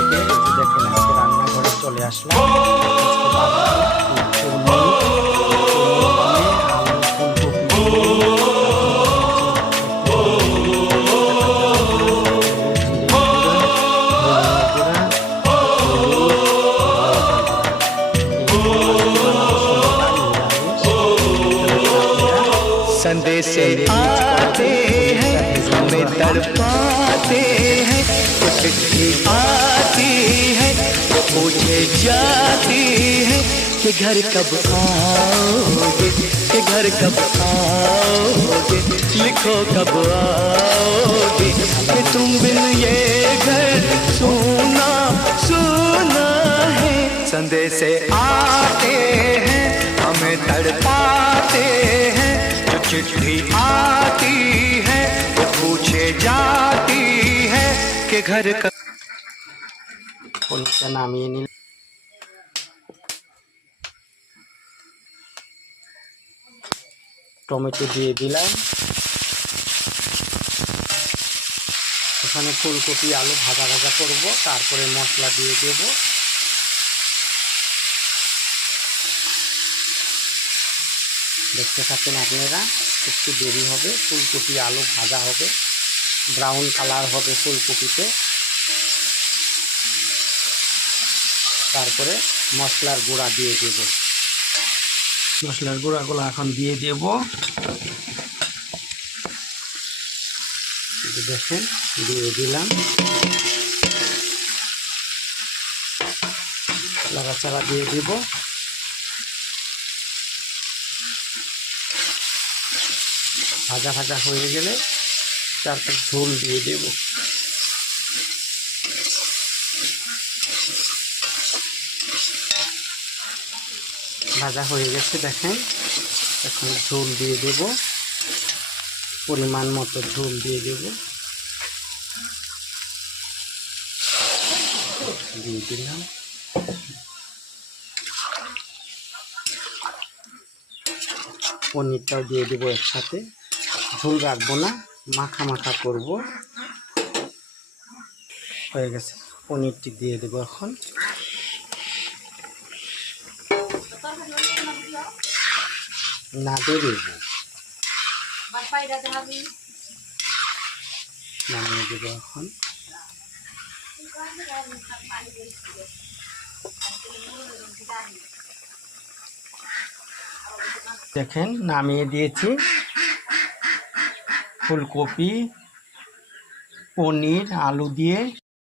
সবাইকে। এই যে দেখেন আজকে রান্নাঘরে চলে আসলাম। আজকে संदेश आते हैं हमें तड़पाते हैं, कुछ चिट्ठी आती है वो पूछे जाती है कि घर कब आओगे, कि घर कब आओगे, लिखो कब आओगे, कि तुम बिन ये घर सुना सुना है। संदेश आते हैं हमें तड़पाते हैं, चिट्ठी आती है वो पूछे जाती है कि घर का। পনিরটা নামিয়ে নিল। টমেটো দিয়ে দিলাম, এখানে ফুলকপি আলু ভাজা ভাজা করব, তারপরে মশলা দিয়ে দেব। দেখতে থাকেন আপনারা, একটু দেরি হবে, ফুলকপি আলু ভাজা হবে, ব্রাউন কালার হবে ফুলকপিতে। তারপরে মশলার গুঁড়া দিয়ে দেব। মশলার গুঁড়াগুলো এখন দিয়ে দেব। দেখেন দিয়ে দিলাম, নাড়াচাড়া দিয়ে দেব। ভাজা ভাজা হয়ে গেলে তারপর ঝোল দিয়ে দেব। ভাজা হয়ে গেছে দেখেন, এখন ঝোল দিয়ে দেব, পরিমাণ মতো ঝোল দিয়ে দেব। দিয়ে দিলাম, পনিরটাও দিয়ে দেবো একসাথে। ঝোল রাখবো না, মাখা মাখা করব। হয়ে গেছে, পনিরটি দিয়ে দেবো এখন। না দেবো, নামিয়ে দেবো এখন। দেখেন নামিয়ে দিয়েছি। ফুলকপি পনির আলু দিয়ে